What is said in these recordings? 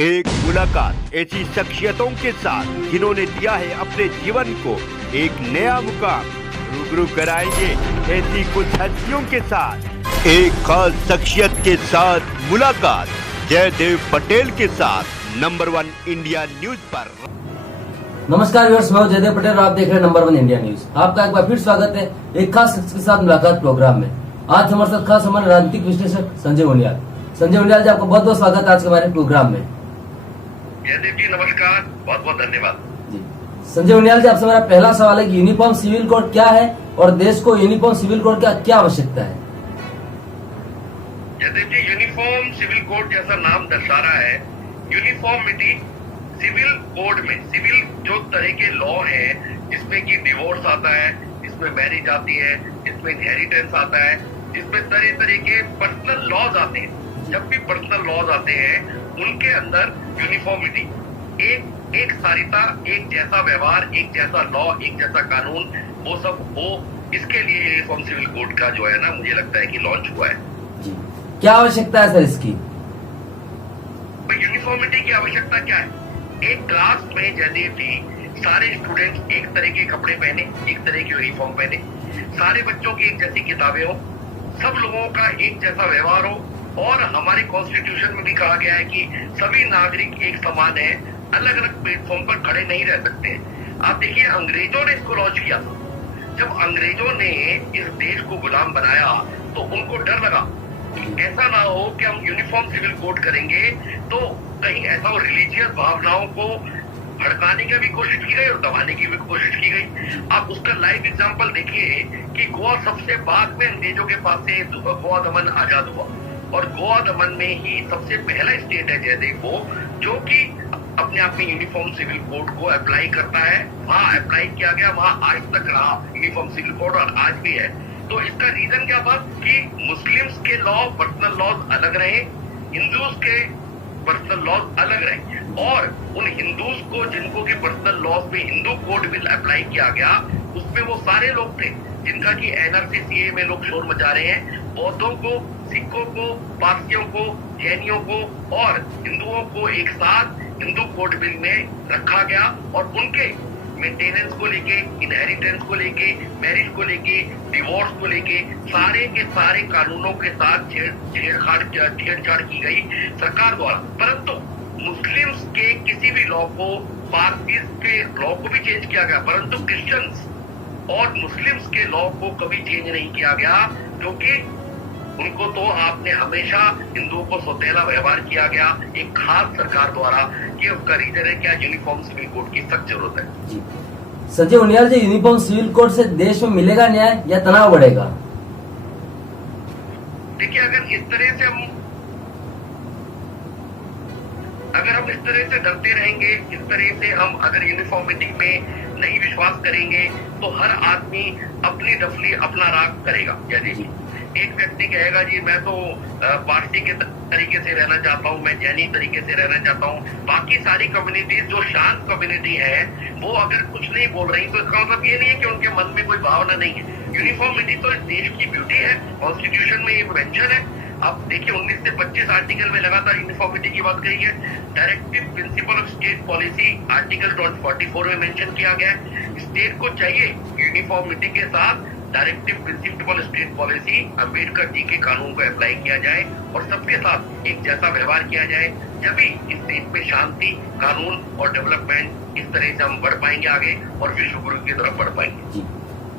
एक मुलाकात ऐसी शख्सियतों के साथ जिन्होंने दिया है अपने जीवन को एक नया मुकाम। रूबरू कराएंगे ऐसी कुछ हस्तियों के साथ एक खास शख्सियत के साथ मुलाकात जयदेव पटेल के साथ नंबर 1 इंडिया न्यूज पर। नमस्कार व्यूअर्स, मैं जयदेव पटेल और आप देख रहे हैं नंबर 1 इंडिया न्यूज। आपका एक बार फिर स्वागत है एक खास शख्स के साथ मुलाकात प्रोग्राम में। आज हमारे साथ खास हमारे राजनीतिक विश्लेषक संजय उनियाल। संजय उनियाल जी, आपका बहुत बहुत स्वागत है आज के हमारे प्रोग्राम में। जयदेव जी नमस्कार, बहुत बहुत धन्यवाद जी। संजय उनियाल जी, आपसे मेरा पहला सवाल है कि यूनिफॉर्म सिविल कोड क्या है और देश को यूनिफॉर्म सिविल कोड का क्या आवश्यकता है? जयदेव जी, यूनिफॉर्म सिविल कोड जैसा नाम दर्शा रहा है, यूनिफॉर्मिटी सिविल कोड में सिविल जो तरह के लॉ है, जिसमें कि डिवोर्स आता है, इसमें मैरिज आती है, इसमें इनहेरिटेंस आता है, इसमें तरह तरह के पर्सनल लॉज आते हैं। जब भी पर्सनल लॉज आते हैं उनके अंदर यूनिफॉर्मिटी, एक सारिता, एक जैसा व्यवहार, एक जैसा लॉ, एक जैसा कानून, वो सब हो, इसके लिए यूनिफॉर्म सिविल कोड का जो है ना, मुझे लगता है कि लॉन्च हुआ है। जी। क्या आवश्यकता है सर इसकी? यूनिफॉर्मिटी की आवश्यकता क्या है? एक क्लास में जयदेव जी सारे स्टूडेंट्स एक तरह के कपड़े पहने, एक तरह की यूनिफॉर्म पहने, सारे बच्चों की एक जैसी किताबें हो, सब लोगों का एक जैसा व्यवहार हो, और हमारे कॉन्स्टिट्यूशन में भी कहा गया है कि सभी नागरिक एक समान है, अलग अलग प्लेटफॉर्म पर खड़े नहीं रह सकते हैं। आप देखिए, अंग्रेजों ने इसको लॉन्च किया था। जब अंग्रेजों ने इस देश को गुलाम बनाया तो उनको डर लगा कि ऐसा ना हो कि हम यूनिफॉर्म सिविल कोड करेंगे तो कहीं ऐसा हो, रिलीजियस भावनाओं को भड़काने की भी कोशिश की गई और दबाने की भी कोशिश की गई। आप उसका लाइव एग्जांपल देखिए कि गोवा सबसे बाद में अंग्रेजों के पास से गोवा दमन आजाद हुआ, और गोवा दमन में ही सबसे पहला स्टेट है जयदेव वो जो कि अपने आप में यूनिफॉर्म सिविल कोड को अप्लाई करता है। वहां अप्लाई किया गया, वहां आज तक रहा यूनिफॉर्म सिविल कोड और आज भी है। तो इसका रीजन क्या था कि मुस्लिम्स के लॉ, पर्सनल लॉज अलग रहे, हिंदूज के पर्सनल लॉज अलग रहे, और उन हिंदूज को जिनको के पर्सनल लॉज में हिंदू कोड बिल अप्लाई किया गया, उसमें वो सारे लोग थे जिनका कि एनआरसी सीए में लोग शोर मचा रहे हैं। बौद्धों को, सिखों को, पारसियों को, जैनियों को और हिंदुओं को एक साथ हिंदू कोड बिल में रखा गया, और उनके मेंटेनेंस को लेके, इनहेरिटेंस को लेके, मैरिज को लेके, डिवोर्स को लेके सारे के सारे कानूनों के साथ छेड़छाड़ की गई सरकार द्वारा। परंतु मुस्लिम्स के किसी भी लॉ को, पारसीज के लॉ को भी चेंज किया गया, परंतु क्रिश्चियंस और मुस्लिम्स के लॉ को कभी चेंज नहीं किया गया, क्योंकि उनको तो आपने हमेशा हिंदुओं को सौतेला व्यवहार किया गया एक खास सरकार द्वारा, कि उसका रीजन है क्या, यूनिफॉर्म सिविल कोड की सख्त जरूरत है। जी। संजय उनियाल जी, यूनिफॉर्म सिविल कोड से देश में मिलेगा न्याय या तनाव बढ़ेगा? देखिए, अगर हम इस तरह से डरते रहेंगे, इस तरह से हम अगर यूनिफॉर्मिटी में नहीं विश्वास करेंगे, तो हर आदमी अपनी डफली अपना राग करेगा। जैसे एक व्यक्ति कहेगा जी मैं तो पार्टी के तरीके से रहना चाहता हूँ, मैं जैनी तरीके से रहना चाहता हूँ। बाकी सारी कम्युनिटीज जो शांत कम्युनिटी है वो अगर कुछ नहीं बोल रही, तो इसका मतलब ये नहीं है कि उनके मन में कोई भावना नहीं है। यूनिफॉर्मिटी तो इस देश की ब्यूटी है, कॉन्स्टिट्यूशन में ये मेंशन है। आप देखिए, 19 से 25 आर्टिकल में लगातार यूनिफॉर्मिटी की बात कही है। Directive principle of state policy article 44 में मेंशन किया गया है। स्टेट को चाहिए यूनिफॉर्मिटी के साथ directive principle state policy, Ambedkar ji के कानून को अप्लाई किया जाए और सबके साथ एक जैसा व्यवहार किया जाए, जब इस देश में शांति, कानून और डेवलपमेंट, इस तरह से हम बढ़ पाएंगे आगे और विश्व गुरु की तरफ बढ़ पाएंगे।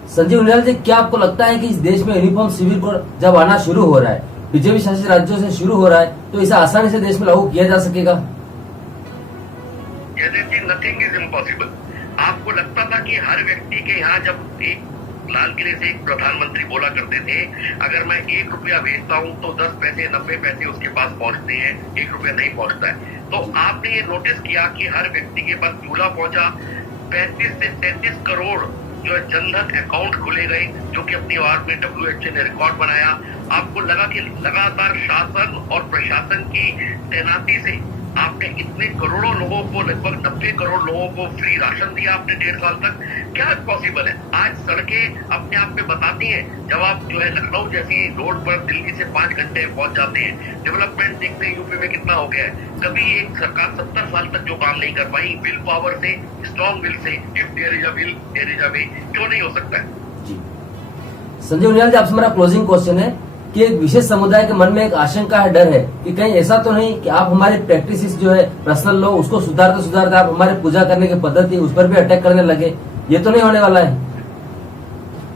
संजय उनियाल जी, क्या आपको लगता है कि इस देश में यूनिफॉर्म सिविल कोड जब आना शुरू हो रहा है, बीजेपी शासित राज्यों से शुरू हो रहा है, तो इसे आसानी से देश में लागू किया जा सकेगा? जयदेव जी, नथिंग इज इम्पॉसिबल। आपको लगता था कि हर व्यक्ति के यहाँ, जब एक लाल किले से एक प्रधानमंत्री बोला करते थे, अगर मैं 1 रुपया भेजता हूँ तो 10 पैसे 90 पैसे उसके पास पहुंचते हैं, 1 रुपया नहीं पहुंचता है। तो आपने ये नोटिस किया कि हर व्यक्ति के पास चूल्हा पहुंचा, 35 से 33 करोड़ जो जनधन अकाउंट खुले गए, जो कि अपनी आवाज में WHO ने रिकॉर्ड बनाया। आपको लगा कि लगातार शासन और प्रशासन की तैनाती से आपने इतने करोड़ों लोगों को, लगभग 90 करोड़ लोगों को फ्री राशन दिया आपने 1.5 साल तक? क्या पॉसिबल है? आज सड़कें अपने आप में बताती हैं, जब आप जो है लखनऊ जैसी रोड पर दिल्ली से 5 घंटे पहुंच जाते हैं, डेवलपमेंट देखते हैं यूपी में कितना हो गया है। कभी एक सरकार 70 साल तक जो काम नहीं कर पाई, विल पावर से, स्ट्रॉन्ग विल से, if there is a will there is a way, क्यों नहीं हो सकता है? जी संजय उनियाल जी, आपसे मेरा क्लोजिंग क्वेश्चन है कि एक विशेष समुदाय के मन में एक आशंका है, डर है कि कहीं ऐसा तो नहीं कि आप हमारी प्रैक्टिस जो है पर्सनल लो उसको सुधारते सुधारते आप हमारे पूजा करने की पद्धति उस पर भी अटैक करने लगे, ये तो नहीं होने वाला है?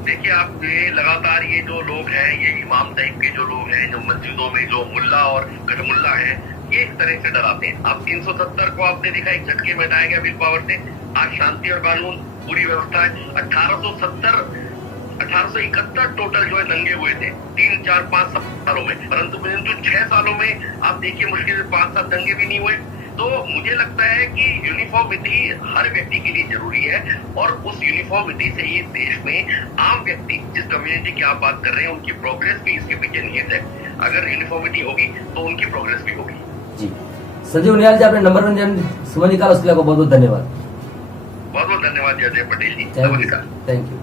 देखिए, आप ये लगातार ये जो लोग हैं, ये इमाम टाइप के जो लोग हैं, जो मस्जिदों में जो मुल्ला और कठमुल्ला हैं, ये इस तरह से डराते हैं। आप 370 को आपने देखा एक झटके में हटाया गया विल पावर से। आज शांति और कानून पूरी व्यवस्था है। 1871 टोटल जो है दंगे हुए थे 3, 4, 5 सालों में, परंतु 6 सालों में आप देखिए मुश्किल से 5-7 दंगे भी नहीं हुए। तो मुझे लगता है कि यूनिफॉर्मिटी हर व्यक्ति के लिए जरूरी है, और उस यूनिफॉर्मिटी से ही देश में आम व्यक्ति, जिस कम्युनिटी की आप बात कर रहे हैं, उनकी प्रोग्रेस भी इसके पीछे निहित है। अगर यूनिफॉर्मिटी होगी तो उनकी प्रोग्रेस भी होगी। जी संजय उनियाल जी, आपने नंबर 1 समय निकाला, उसके लिए आपको बहुत बहुत धन्यवाद। बहुत बहुत धन्यवाद जयदेव पटेल जी। Thank you.